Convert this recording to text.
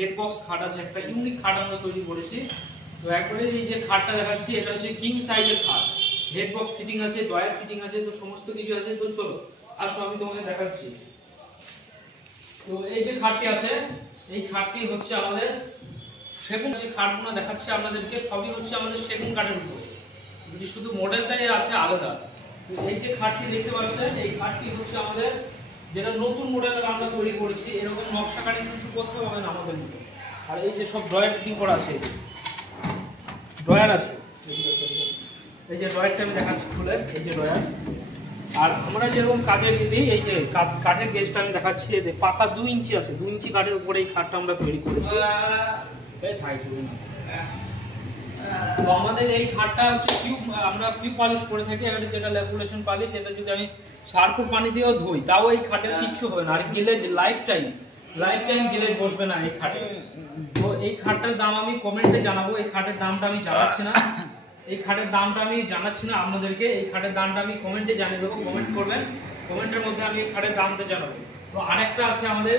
Head box খাট আছে, একটা ইউনিক খাট আমরা তৈরি করেছি। তো একবারে এই যে খাটটা দেখাচ্ছি এটা হচ্ছে কিং সাইজের খাট, হেড বক্স ফিটিং আছে, ডয়ার ফিটিং আছে, তো সমস্ত কিছু আছে। তো চলো আসো আমি তোমাকে দেখাচ্ছি। তো এই যে খাটটি আছে, এই খাটটি হচ্ছে আমাদের সেগুন। যে খাটগুলো দেখাচ্ছি আপনাদেরকে সবই হচ্ছে আমাদের সেগুন কাঠের উপরে, যদি শুধু মডেলটাই আছে আলাদা। তো এই যে খাটটি দেখতে পাচ্ছেন, এই খাটটি হচ্ছে আমাদের যেটা নতুন মডেলের আমরা তৈরি করেছি। এরকম নকশা কাটি কিন্তু করতে হবে না আমাদের মতো। আর এই যে সব ড্রয়ার ফিটিং করা আছে, ড্রয়ার আছে, এই যে ড্রয়ারটা আমি দেখাচ্ছি খুলে, এই যে ড্রয়ার। আর আমরা যেরকম কাঠের দিই, এই যে কাঠের গেজটা আমি দেখাচ্ছি, এই পাকা 2 ইঞ্চি আছে, 2 ইঞ্চি কাঠের উপরে এই খাটটা আমরা তৈরি করেছি। তো আমাদের এই খাটটা হচ্ছে আমরা কিউব পলিশ করে থাকি, যেটা ল্যাকুলেশন পলিশ। এটা যদি আমি সার্ফের পানি দিয়েও ধুই তাও এই খাটের কিচ্ছু হবে না। আর গিলেজ লাইফ টাইম গিলেজ বসবে না এই খাটে। তো এই খাটটার দাম আমি কমেন্টে জানাবো, এই খাটের দামটা আমি জানাচ্ছি না, এই খাটের দামটা আমি জানাচ্ছি না আপনাদেরকে। এই খাটের দামটা আমি কমেন্টে জানিয়ে দেবো, কমেন্ট করবেন, কমেন্টের মধ্যে আমি এই খাটের দামটা জানাবো। তো আরেকটা আছে আমাদের